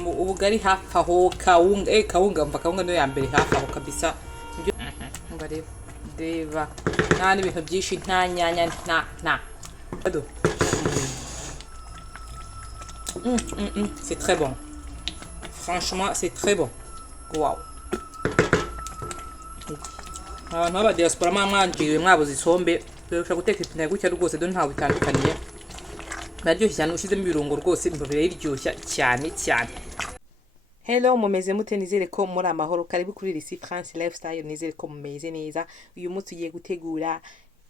ubugari hafi aho kawunga kawunga mva kawunga no ya mbere hafi aho kabisa mba reba nta n'ibintu byinshi nta nyanya nta c'est très bon franchement c'est très bon wow abantu b'aba diaspora mwanjiriwe mwabuze isombe ushobora guteka ipinari gutya rwose dore ntawe bitandukaniye biraryoshye cyane ushizemo ibirungo rwose biraryoshya cyane. Hello mumeze mute nizere ko muri amahoro karibu kuri Risi France Lifestyle nizere ko mumeze neza uyu munsi ugiye gutegura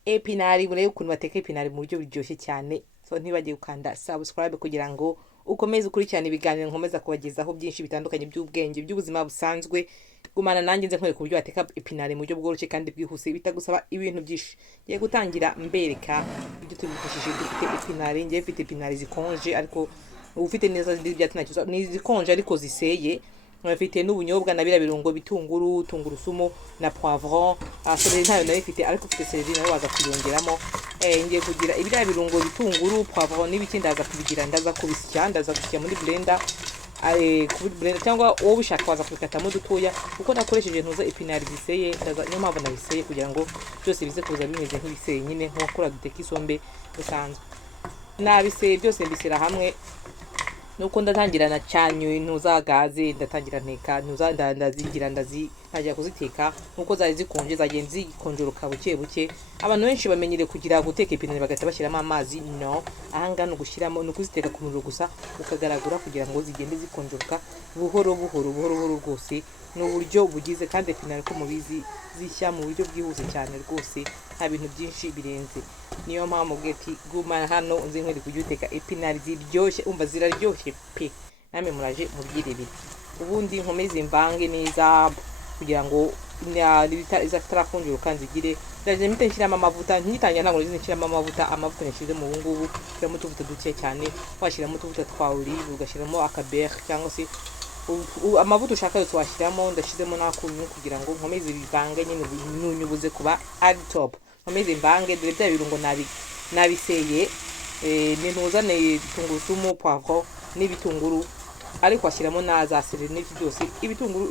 epinari murebe ukuntu bateka epinari mu buryo buryoshye cyane so ntibagiye gukanda subscribe kugira ngo ukomeze ukurikirana ibiganiro nkomeza kubagezaho byinshi bitandukanye by'ubwenge by'ubuzima busanzwe gumana nanjye nze nkwereka uburyo bateka epinari mu buryo bworoshye kandi bwihuse bitagusaba ibintu byinshi ngiye gutangira mbereka ibyo tubifashishije dufite epinari ngiye mfite epinari zikonje ariko ufite neza byatsi nacyo ni zikonje ariko ziseye mfite n'ubunyobwa na birungo bitunguru tungurusumu na poivron celery ntayo nayo mfite ariko ufite celery nayo waza kuyongeramo ngiye kugira birungo bitunguru poivron n'ibiki ndaza kubigira ndaza kubisya muri blender cyangwa wowe ubishaka waza kubikatamo dutoya kuko nakoresheje ntuza epinari ziseye niyo mpamvu nabiseye kugira ngo byose bize kuza bimeze nk'ibiseye nyine nk'uko duteka isombe bisanzwe nabiseye byose mbisira hamwe nuko ndatangira na cyane ntuza gaze ndatangira nteka ntuza ndazigira ntajya kuziteka nuko zari zikonje zagenze zikonjoroka buke abantu benshi bamenyere kugira guteka epinari bagahita bashyiramo amazi no ahanga no gushyiramo no kuziteka ku muriro gusa ukagaragura kugira ngo zigende zikonjoroka buhoro rwose n'uburyo bugize kandi epinari ko mubizi zishya mu buryo bwihuse cyane rwose nta bintu byinshi birenze niyo mpamvu bweti guma hano unzi nkwereka kujya uteka epinari ziryoshye umva ziraryoshye pe namwe muraje mubyirebere ubundi nkomeze mvange neza kugira ngo izatarakonjura kandi zigire ndaje mite nshyiramo amavuta nyitangira ntabwo nshyiramo amavuta nashyize mu ngubu shyiramo utuvuta duke cyane washyiramo utuvuta twa olive ugashyiramo akabeurre cyangwa se amavuta ushaka yose washyiramo ndashyizemo n'akunyu kugira ngo nkomeze bivange nyine nunyubuze kuba ari top nkomeze mvange dore bya birungo nabiseye ntuzane tungurusumu poivron n'ibitunguru ariko washyiramo na za celery n'ibyo byose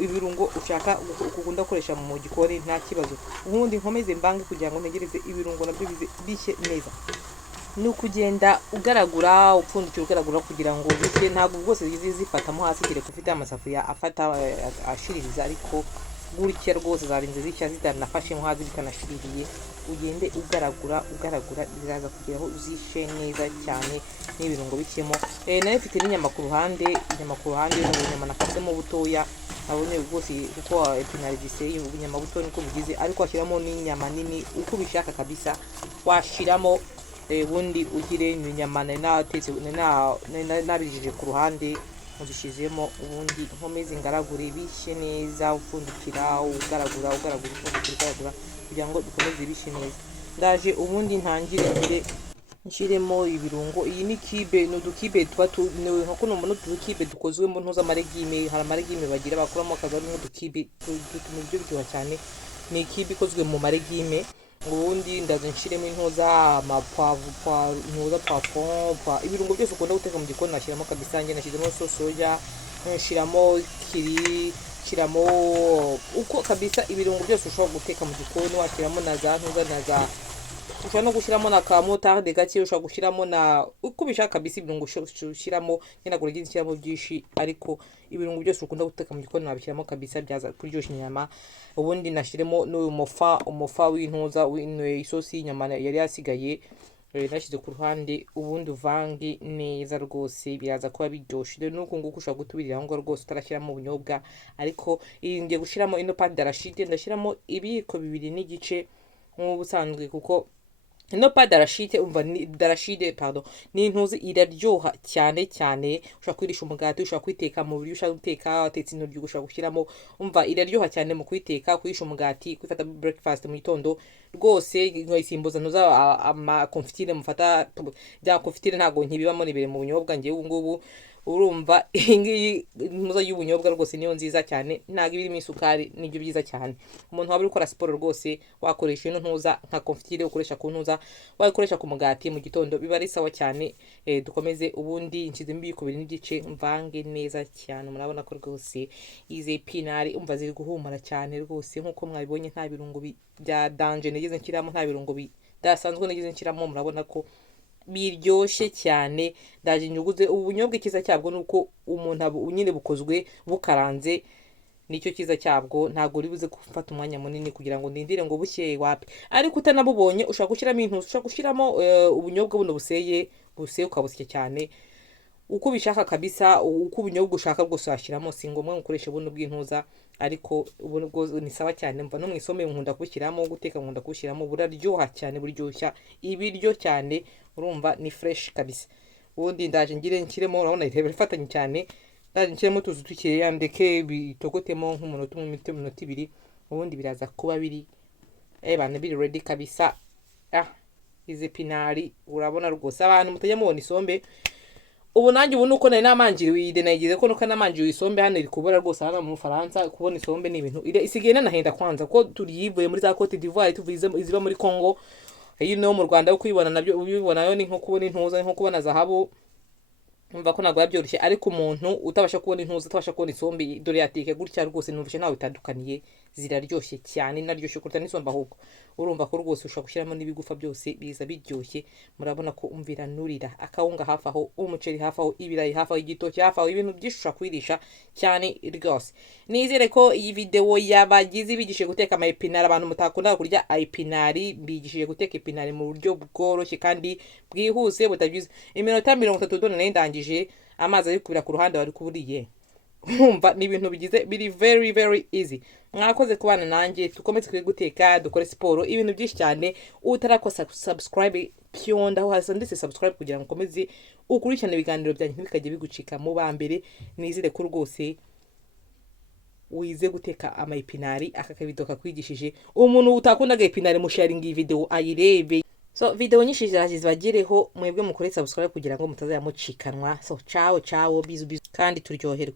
ibirungo ushaka ukunda gukoresha mu gikoni nta kibazo ubundi nkomeze mvange kugira ngo ntegereze ibirungo nabyo bishye neza nukugenda ugaragura upfundikira ugaragura kugira ngo bike ntabwo bwose zifatamo hasi kire kufite amasafuriya afata ashiririza ariko gutya rwose zarinze zishya zitanafashemo hasi bikanashiririye ugende ugaragura biraza kugira aho uzishe neza cyane n'ibirungo bikemo nayo mfite n'inyama ku ruhande inyama nakasemo butoya abone rwose kuko epinari ziseye inyama butoya niko bigize ariko washyiramo n'inyama nini uko bishaka kabisa washiramo ubundi ugire inyama natetse nabijije ku ruhande muzishizemo ubundi nkomeze ngaragure bishe neza upfundikira ugaragura kugira ngo bikomeze bishe neza ndaje ubundi ntangire nshiremo ibirungo iyi ni kibe n'udukibe tuba nko numva n'udukibe dukozwemo ntuza amaregime hari amaregime bagira bakuramo akagari n'udukibe dutuma ibyo biryoha cyane ni kibe ikozwe mu maregime ubundi ndaza nshiremo intoza poivron ibirungo byose ukunda guteka mu gikoni nashyiramo kabisa njye nashyizemo soya nshiramo kiri nshiramo uko kabisa ibirungo byose ushobora guteka mu gikoni washyiramo na za ntoza na za ushobora no gushyiramo na ka moutarde gake ushobora gushyiramo na uko bishaka kabisa ibirungo ushyiramo nyine nagura igihe nshyiramo byinshi ariko ibirungo byose ukunda guteka mu gikoni nabishyiramo kabisa byaza kuryoshya inyama ubundi nashyiremo n'uyu umufa w'intuza isosi y'inyama yari yasigaye nashyize ku ruhande ubundi uvange neza rwose biraza kuba biryoshye nuko nguko ushobora gutubirira aho ngaho rwose utarashyiramo ubunyobwa ariko ngiye gushyiramo ino pate d'arachide ndashyiramo ibiyiko 2 n'igice nk'ubusanzwe kuko ino pate d'arachide umva d'arachide ni intuzi iraryoha cyane ushaka kwirisha umugati ushaka kwiteka mu buryo ushaka guteka atetse intoryi ushaka gushyiramo umva iraryoha cyane mu kwiteka kwirisha umugati kwifata breakfast mu gitondo rwose nkoyisimbuza ntuza ama confitire mufata bya confitire ntago nkibibamo nibere mu bunyobwa ngiye ngubu urumva iyi ngiyi muzo y'ubunyobwa rwose niyo nziza cyane, ntabwo ibirimo isukari, nibyo byiza cyane. Umuntu waba uri gukora siporo rwose wakoresha ino ntuza nka konfitire ukoresha ku ntuza, wayikoresha ku mugati mu gitondo, biba ari sawa cyane. Dukomeze ubundi nshizemo ibiyiko bibiri n'igice mvange neza cyane. Murabona ko rwose izi epinari umva ziri guhumura cyane rwose, nkuko mwabibonye nta birungo bya danje nigeze nshyiramo, nta birungo bidasanzwe nigeze nshyiramo. Murabona ko biryoshye cyane. Ndaje nyuguze ubu bunyobwa ikiza cyabwo nuko umuntu nyine bukozwe bukaranze, nicyo kiza cyabwo. Ntago uri buze gufata umwanya munini kugira ngo ndindire ngo bushye wapi. Ariko utanabubonye ushaka gushyiramo intuzi, ushaka gushyiramo ubunyobwa buno buseye ukabusya cyane uko ubishaka kabisa, uko ubunyobwa ushaka bwose washyiramo. Si ngombwa gukoresha buno bw'intuza, ariko ubu bwo ni sawa cyane. Mva no mu isombe nkunda kubushyiramo, guteka nkunda kubushyiramo, buraryoha cyane, buryoshya ibiryo cyane. Urumva ni fresh kabisa. Ubundi ndaje ngire nshyiremo, urabona birafatanye cyane. Ndaje nshyiremo tuzu tukeya ndeke bitogotemo nk'umunota umwe, minota ibiri, ubundi biraza kuba biri bana biri ready kabisa. Izi epinari urabona rwose abantu mutajya mubona isombe. Ubu nanjye ubu nuko nari namanjiriwe ide nagize ko nuko namanjiriwe isombe hano iri kubura rwose hano mu Faransa. Kubona isombe ni ibintu isigaye nanahenda kwanza ko turiyivuye muri za Cote d'Ivoire tuvuze iziba muri Congo. No mu Rwanda uko uyibona nabyo ubibona yo ni nko kubona intuza, nko kubona zahabu. Umva ko nagwa byoroshye, ariko umuntu utabasha kubona intuza, utabasha kubona isombe, dore yateke gutya rwose numvise nawe bitandukaniye. Ziraryoshye cyane, naryoshye kuruta n'isombe ahubwo. Urumva ko rwose ushaka gushyiramo n'ibigufa byose biza biryoshye. Murabona ko umvira nurira akawunga hafi aho, umuceri hafi aho, ibirayi hafi aho, igitoki hafi aho, ibintu byinshi ushaka kwirisha cyane rwose. Nizere ko iyi video yabagize bigishije guteka ama epinari. Abantu mutakunda kurya epinari, bigishije guteka epinari mu buryo bworoshye kandi bwihuse butagize iminota 30 done nendangije amazi ari kubira ku ruhande bari kuburiye. Umva ni ibintu bigize biri very easy. Mwakoze kubana nanjye, tukomeze kuri guteka, dukore siporo, ibintu byinshi cyane. Utarakosa subscribe pyonda aho hasi ndetse subscribe kugira ngo ukomeze ukurikirane ibiganiro byanjye ntibikajye bigucika mu ba mbere. Nizere ko rwose wize guteka ama epinari, aka kabido kakwigishije. Umuntu utakundaga epinari mu sharing iyi video ayirebe. So video nyinshi zibagireho, mwebwe mukore subscribe kugira ngo mutazayamucikanwa. So ciao bizu kandi turyoherwe.